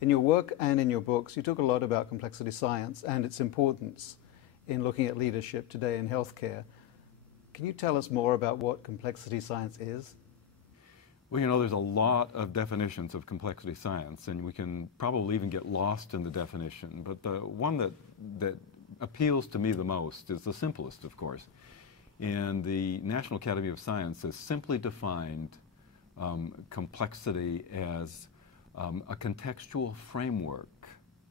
In your work and in your books, you talk a lot about complexity science and its importance in looking at leadership today in healthcare. Can you tell us more about what complexity science is? Well, you know, there's a lot of definitions of complexity science, and we can probably even get lost in the definition. But the one that appeals to me the most is the simplest, of course. And the National Academy of Science has simply defined complexity as a contextual framework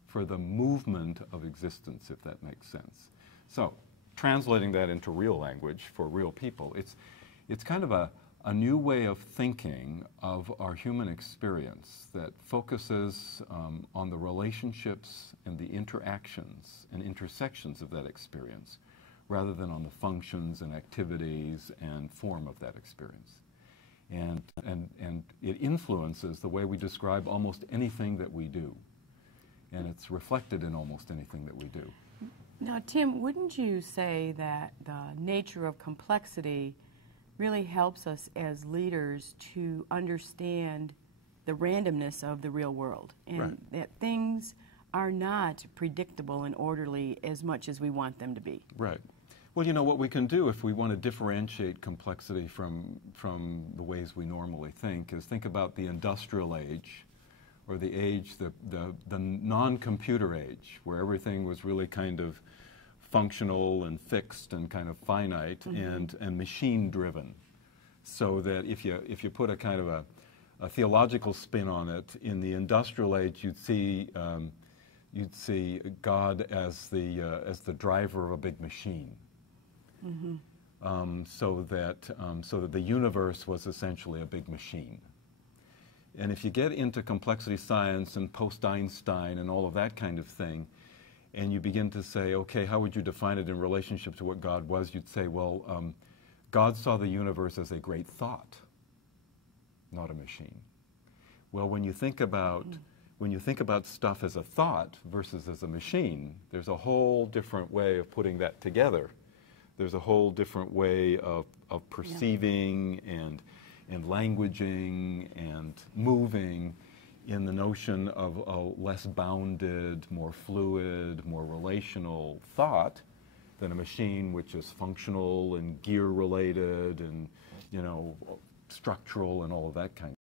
for the movement of existence, if that makes sense. So, translating that into real language for real people, it's kind of a new way of thinking of our human experience that focuses on the relationships and the interactions and intersections of that experience, rather than on the functions and activities and form of that experience. And it influences the way we describe almost anything that we do. And it's reflected in almost anything that we do. Now, Tim, wouldn't you say that the nature of complexity really helps us as leaders to understand the randomness of the real world, and Right. that things are not predictable and orderly as much as we want them to be? Right. Well, you know, what we can do if we want to differentiate complexity from the ways we normally think is think about the industrial age, or the age, the non-computer age, where everything was really kind of functional and fixed and kind of finite and machine-driven. So that if you put a kind of a theological spin on it, in the industrial age you'd see God as the driver of a big machine. So that the universe was essentially a big machine. And if you get into complexity science and post-Einstein and all of that kind of thing, and you begin to say, okay, how would you define it in relationship to what God was? You'd say, well, God saw the universe as a great thought, not a machine. Well, when you think about stuff as a thought versus as a machine, there's a whole different way of putting that together. There's a whole different way of perceiving and languaging and moving in the notion of a less bounded, more fluid, more relational thought than a machine which is functional and gear related and, you know, structural and all of that kind of